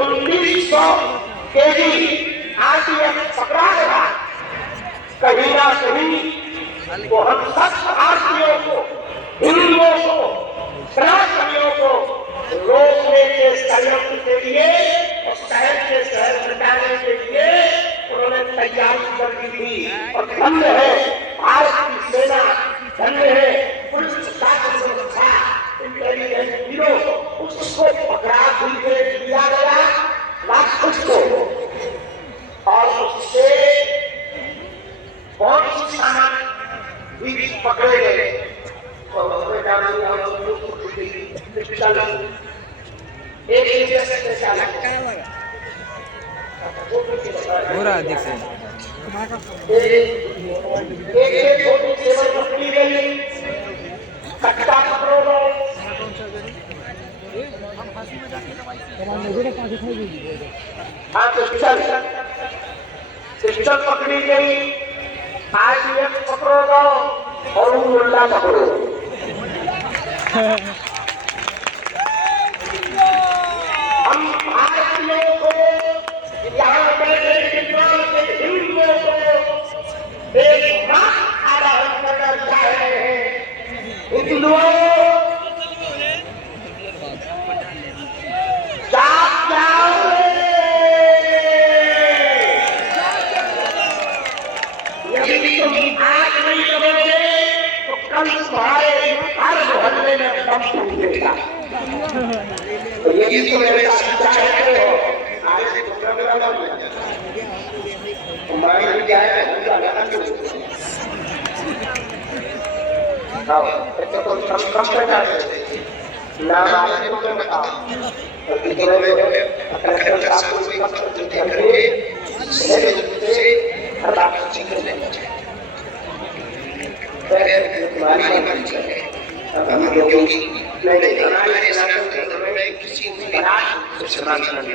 1900 KG RTF पकड़ा गया। कहीं ना कहीं तो हम सब भारतीयों को, हिंदुओं को, सनातनियों को रोकने के संयंत्र के लिए और शहर के शहर बचाने के लिए उन्होंने तैयारी कर दी थी। और धन्य है भारत की सेना, धन्य है पुलिस शासन सुरक्षा इंटेलिजेंस ब्यूरो, उसको पकड़ा दिया गया लाखों को। और उससे बहुत सी सामान भी पकड़े गए। पूरा अधिक से छोटी सेवा पकड़ी गई, कट्टा पकड़ो सिस्टम पकड़ी गई, आरटीएफ पकड़ो दो और मुल्ला पकड़ो। हम भारतीयों को, यहाँ बैठे विद्वान के हिंदुओं को एक बात आह्वान करना चाह रहे हैं। हिंदुओं आज नहीं करोगे तो कल तुम्हारे हर मोहल्ले में दम टूटेगा। तो यही तो मेरे साथ चाहते हो। आज से तो हमारी क्या है नाम आज को बताओ हम लोगों की हमारे सनातन धर्म में किसी सनातन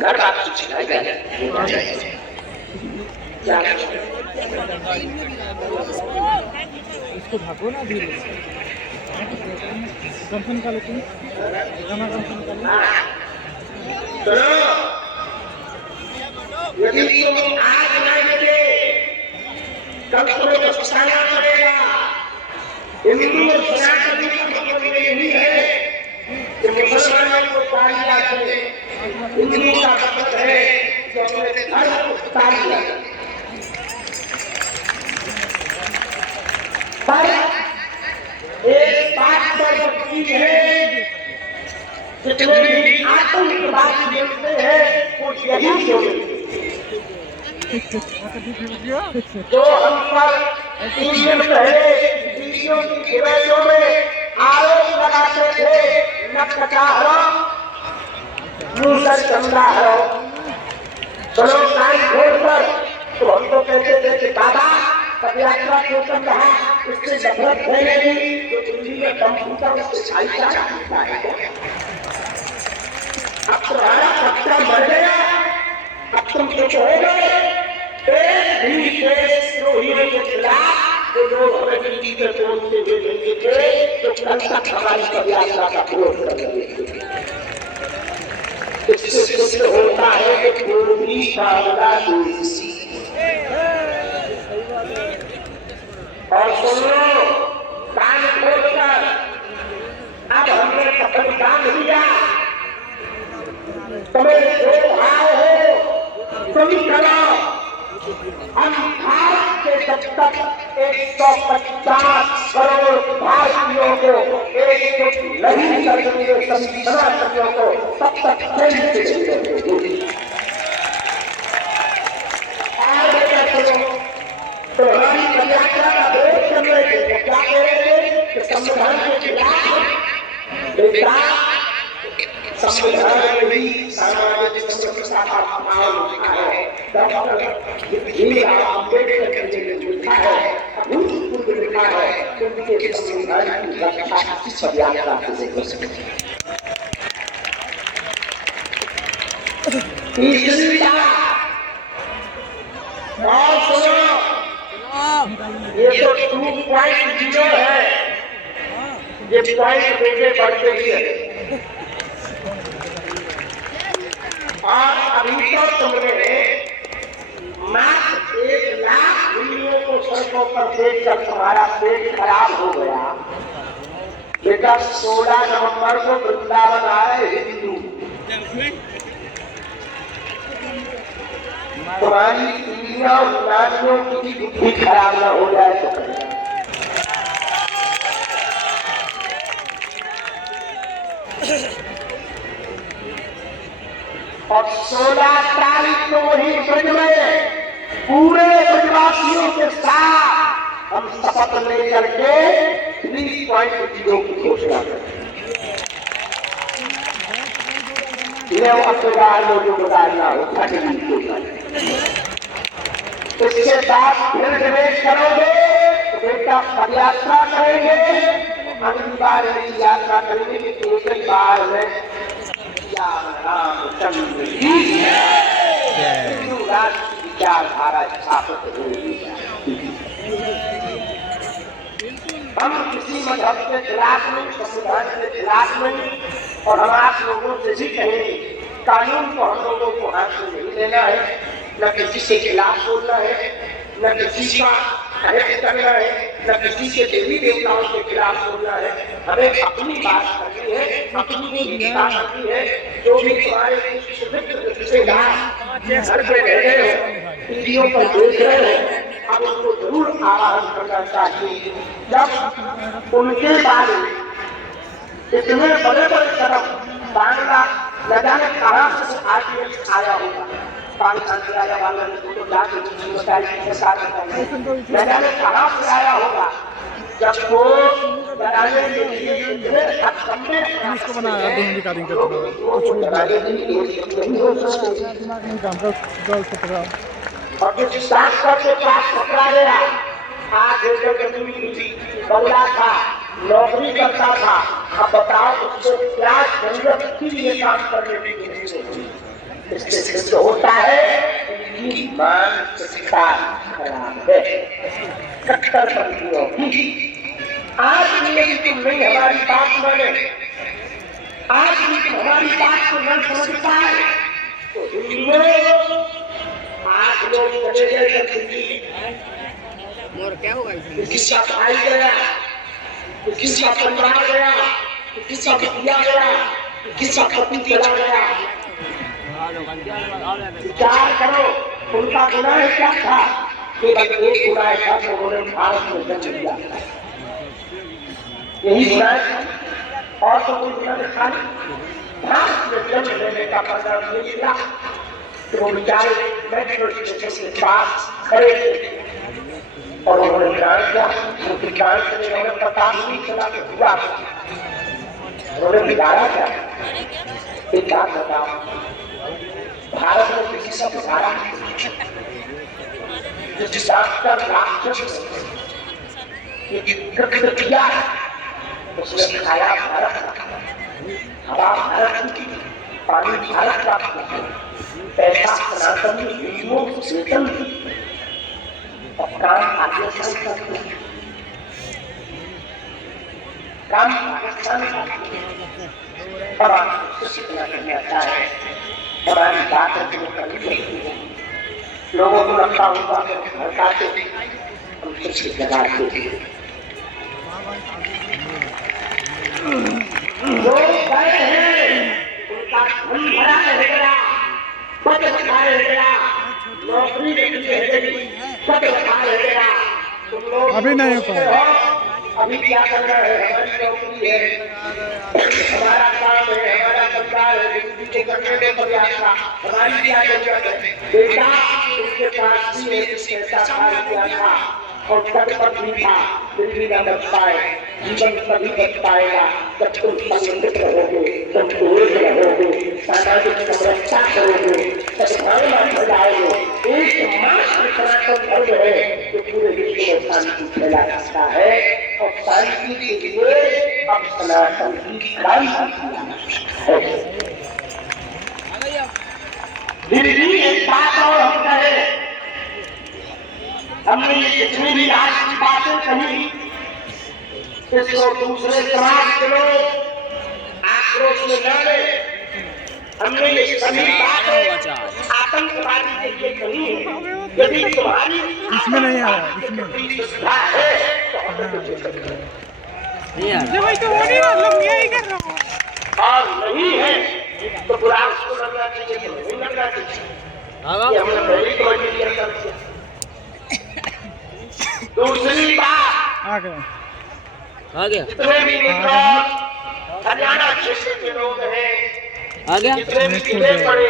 घर बात सिखाई जाए इसको भागो ना धीरे कंपनी का लेकिन यदि तुम आज नहीं मिले कल तुम्हें पछताना पड़ेगा। हिंदू और सनातनी का मतलब यही है कि मुसलमानों को तालियां दें, हिंदू का मतलब है कि अपने धर्म को तालियां दें। पर एक बात पर यकीन है, जितने भी आतंकवादी देखते हैं वो यही जोड़ते हैं। जो हम पर 3 दिन पहले वीडियो की डिबेटों में आरोप लगाते थे, नक्का हराम, मुंह पर चमड़ा हराम, चलो कान खोलकर, तो हम तो कहते थे कि बाबा पद यात्रा क्यों कर रहा, उससे नफरत फैलेगी, जो दिल्ली में कंप्यूटर उससे भाईचारा टूटता है। अब तुम्हारा पक्का मर गया, अब तुम कुछ हो गए। एक भी देशद्रोहियों के खिलाफ जो लोग हमें दिल्ली में बोलते हुए मिलते थे, तो कल तक हमारी पद यात्रा का विरोध कर रहे थे। इससे सिद्ध होता है कि पूर्वी सावला दूसरी। और सुनो, कान खोलकर, अब हमने कफन बांध दिया। तुम्हें जो भाव हो तुम करो। हम भारत के जब तक 150 करोड़ भारतीयों को एकजुट नहीं करेंगे, सभी सनातनियों को, तब तक तो हमारी पदयात्रा का विरोध कर रहे थे। क्या कह रहे थे कि संविधान के खिलाफ संविधान में भी सामाजिक समरसता का भाव लिखा है। डॉक्टर भीमराव अम्बेडकर जी ने लिखा है, अभूतपूर्व लिखा है, उनके संविधान की रक्षा इस पदयात्रा से हो सकती है। तीसरी बात सुनो, ये तो 2.0 है। ये पॉइंट देके बढ़ते ही है। और अभी तो तुमने मात्र 1 लाख हिंदुओं को सड़कों पर देखकर तुम्हारा पेट खराब हो गया। बेटा 16 नवंबर को वृंदावन आए हिंदू, तुम्हारी पीढ़ियों नानियों की बुद्धि खराब न हो जाए तो और 16 तारीख को वही ब्रज में पूरे ब्रजवासियों के साथ हम शपथ लेकर के 3.0 की घोषणा करें। लोगों को डालना हो इसके बाद फिर निवेश करोगे तो बेटा पदयात्रा करेंगे, अगली बार ऐसी यात्रा करेंगे कि एक ही बार में रामचंद्र जी हिंदू राष्ट्र की विचारधारा स्थापित होगी। हम किसी मजहब के खिलाफ नहीं, संविधान के खिलाफ नहीं, और हम आप लोगों से भी कहेंगे कानून को हम लोगों को हाथ में नहीं लेना है, न किसी के खिलाफ बोलना है, न किसी का अहित करना है, न किसी के देवी देवताओं के खिलाफ बोलना है। हमें अपनी बात करनी है, अपनी निष्ठा करनी है। जो भी हमारे रिश्तेदार घर पे रह रहे हो, टीवियों पर देख रहे हो, अब उनको जरूर आह्वान करना चाहिए। जब उनके बारे में इतने बड़े बड़े कदम बांग्ला न जाने कहाँ से आरटीएस आया होगा, पाकिस्तान से आया, बांग्लादेश को जाके न जाने कहाँ से आया होगा। जब वो बनाने के लिए इसको बनाया तो हम रिकॉर्डिंग करते और जो शासक के पास पकड़ा गया, आज बंगला था, नौकरी करता था, अब बताओ उसको क्या जरूरत थी ये काम करने की। इससे सिद्ध होता है कि मानसिकता खराब है कट्टरपंथियों की। आज भी तुम नहीं हमारी बात माने, आज भी तुम हमारी बात को नहीं समझता है तो हिंदुओं आज लोग चले गए दिल्ली, किसी का भाई गया, किसी का परिवार गया, किसी का पिया गया, किसी का पति चला गया। विचार करो उनका गुनाह क्या था? केवल एक गुनाह था कि उन्होंने भारत में जन्म लिया, यही गुनाह था और तो कोई गुनाह था नहीं। भारत में जन्म लेने का परिणाम ये मिला कि वो बेचारे मेट्रो स्टेशन के पास खड़े थे और उन्होंने ध्यान किया, उनके ध्यान से उन्होंने पता नहीं चला कि हुआ उन्होंने बिगाड़ा क्या। एक बात बताओ, भारत में किसी का बिगाड़ा जिस डॉक्टर राक्षस किया उसने खाया भारत का, हवा भारत की, पानी भारत का, पैसा सनातन हिंदुओं से वेतन और काम पाकिस्तान का, काम पाकिस्तान का। और आपको सीखना करना आता है, हमारी बात लोगों को लगता होगा हड़काते हम खुशी लगाते लोग गए हैं, उनका धन भरा रह गया, पद रखा रह गया, नौकरी रह गई, पद रखा रह गया। तुम लोग अभी नहीं हो पाया, अभी क्या करना है? हमारी नौकरी है, हमारा काम है, हमारा परिवार है, को करने में प्रयासा हमारी क्या जरूरत है? बेटा उसके पास भी एक ऐसा कार्य किया था और पद पर भी था, फिर भी न बच पाए। जीवन तभी बच पाएगा जब तुम संगठित रहोगे, तुम एक रहोगे, सामाजिक समरसता करोगे, सद्भावना फैलाओगे। एकमात्र सनातन धर्म है जो पूरे विश्व में शांति फैला सकता है और शांति के लिए अब सनातन की क्रांति है। दिल्ली एक बात और हम कहें, हमने जितनी भी आज की बातें कही इसको दूसरे समाज के लोग आक्रोश में न ले। हमने ये सभी बातें आतंकवादी के लिए कही है। यदि तुम्हारी इसमें नहीं आ रहा, इसमें श्रद्धा है तो हमें कुछ भाई तो हो नहीं रहा, लोग यही कर रहा हूँ। और नहीं है तो बुरा उसको लगना चाहिए, तो नहीं लगना चाहिए। ये हमने पहले तो क्लियर कर दिया। दूसरी बात, आ गया जितने भी मित्रों हरियाणा क्षेत्र के लोग हैं, जितने भी जिले पड़े,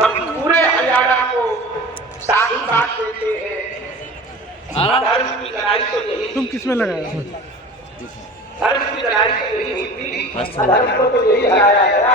हम पूरे हरियाणा को सारी बात देते हैं। धर्म की लड़ाई तो यही, तुम किस में लगाया? धर्म की लड़ाई तो यही हुई थी, धर्म को तो यही हराया गया।